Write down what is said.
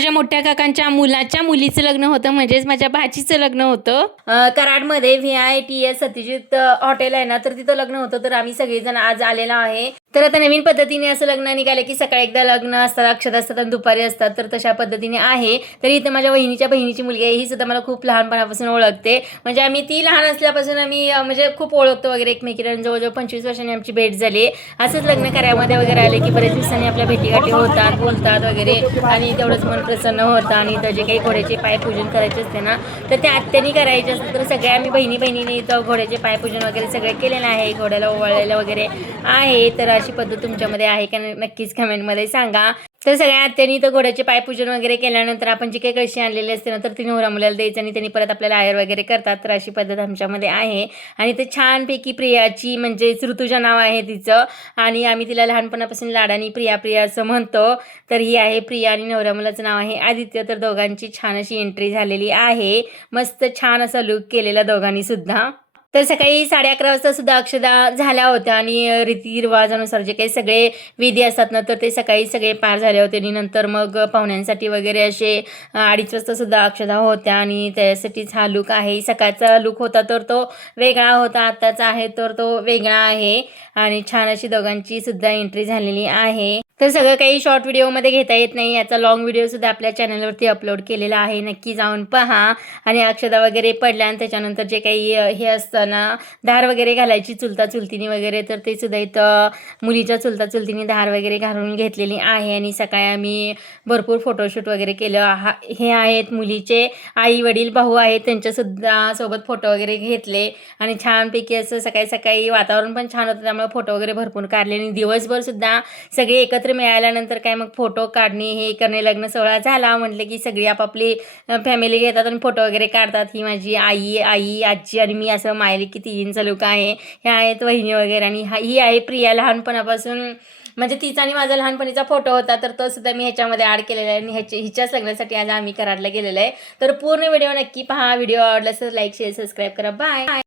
माझ्या मोठ्या काकांच्या मुलाच्या मुलीचं लग्न होतं म्हणजेच माझ्या भाचीचं लग्न होतं. कराडमध्ये V I T S Satyajit hotel आहे ना तर तिथं लग्न होतं तर आम्ही सगळेजण आज आलेलो आहे. तर आता नवीन पद्धतीने असं लग्न निघालं की सकाळी एकदा लग्न असतात अक्षत असतात आणि दुपारी असतात तर तशा पद्धतीने आहे. तरी इथं माझ्या बहिणीच्या बहिणीची मुलगी आहे ही सुद्धा मला खूप लहानपणापासून ओळखते. म्हणजे आम्ही ती लहान असल्यापासून आम्ही म्हणजे खूप ओळखतो वगैरे एकमेकीला. जवळजवळ पंचवीस वर्षांनी आमची भेट झाली. असंच लग्न कार्यामध्ये वगैरे आले की बरेच दिवसांनी आपल्या भेटीगाठी होतात बोलतात वगैरे. आणि तेवढंच मन प्रसन्न होतं आणि इथं जे काही घोड्याचे पाय पूजन करायचे असते ना तर ते आत्यानी करायचे असतं. तर सगळ्या आम्ही बहिणी बहिणीने इथं घोड्याचे पायपूजन वगैरे सगळं केलेलं आहे घोड्याला ओवाळलेलं वगैरे आहे. तर अशी पद्धत तुमच्यामध्ये आहे का नाही नक्कीच कमेंटमध्ये सांगा. तर सगळ्या आत्यांनी तर घोड्याचे पायपूजन वगैरे केल्यानंतर आपण जे काही कळशी आणलेली असते ना तर ती नवरा मुलाला द्यायचं आणि त्यांनी परत आपल्याला आयर वगैरे करतात. तर अशी पद्धत आमच्यामध्ये आहे. आणि ते छानपैकी प्रियाची म्हणजे ऋतुजा नाव आहे तिचं. आणि आम्ही तिला लहानपणापासून लाडानी प्रिया प्रिया असं म्हणतो. तर ही आहे प्रिया आणि नवरा मुलाचं नाव आहे आदित्य. तर दोघांची छान अशी एंट्री झालेली आहे. मस्त छान असा लुक केलेला दोघांनी सुद्धा. तर सकाळी साडे अकरा वाजता सुद्धा अक्षदा झाल्या होत्या आणि रीतिरिवाजानुसार जे काही सगळे विधी असतात ना तर ते सकाळी सगळे पार झाले होते. आणि नंतर मग पाहुण्यांसाठी वगैरे असे अडीच वाजता सुद्धा अक्षदा होत्या आणि त्यासाठीच हा लुक आहे. सकाळचा लुक होता तर तो वेगळा होता आत्ताचा आहे तर तो वेगळा आहे आणि छान अशी दोघांची सुद्धा एंट्री झालेली आहे. तर सगळं काही शॉर्ट व्हिडिओमध्ये घेता येत नाही. याचा लॉंग व्हिडिओ सुद्धा आपल्या चॅनलवरती अपलोड केलेला आहे. नक्की जाऊन पहा. आणि अक्षदा वगैरे पडल्या आणि त्याच्यानंतर जे काही हे असतं असताना धार वगैरे घालायची चुलता चुलतीनी वगैरे तर ते सुद्धा इथं मुलीच्या चुलता चुलतीनी धार वगैरे घालून घेतलेली आहे. आणि सकाळी आम्ही भरपूर फोटोशूट वगैरे केलं हा हे आहेत मुलीचे आई वडील भाऊ आहेत त्यांच्यासुद्धा सोबत फोटो वगैरे घेतले. आणि छानपैकी असं सकाळी सकाळी वातावरण पण छान होतं त्यामुळे फोटो वगैरे भरपूर काढले. आणि दिवसभर सुद्धा सगळे एकत्र मिळाल्यानंतर काय मग फोटो काढणे हे करणे लग्न सोहळा झाला. म्हटलं की सगळी आपापली फॅमिली घेतात आणि फोटो वगैरे काढतात. ही माझी आई आई आजी आणि मी असं मायली किती इंच लुक आहे ह्या आहेत वहिनी वगैरे आणि हा ही आहे प्रिया लहानपणापासून. म्हणजे तिचा आणि माझा लहानपणीचा फोटो होता तर तो सुद्धा मी ह्याच्यामध्ये ॲड केलेला आहे आणि ह्याच्या हिच्या सगळ्यासाठी आज आम्ही कराडला गेलेलो आहे. तर पूर्ण व्हिडिओ नक्की पहा. व्हिडिओ आवडला तर लाईक शेअर सबस्क्राईब करा. बाय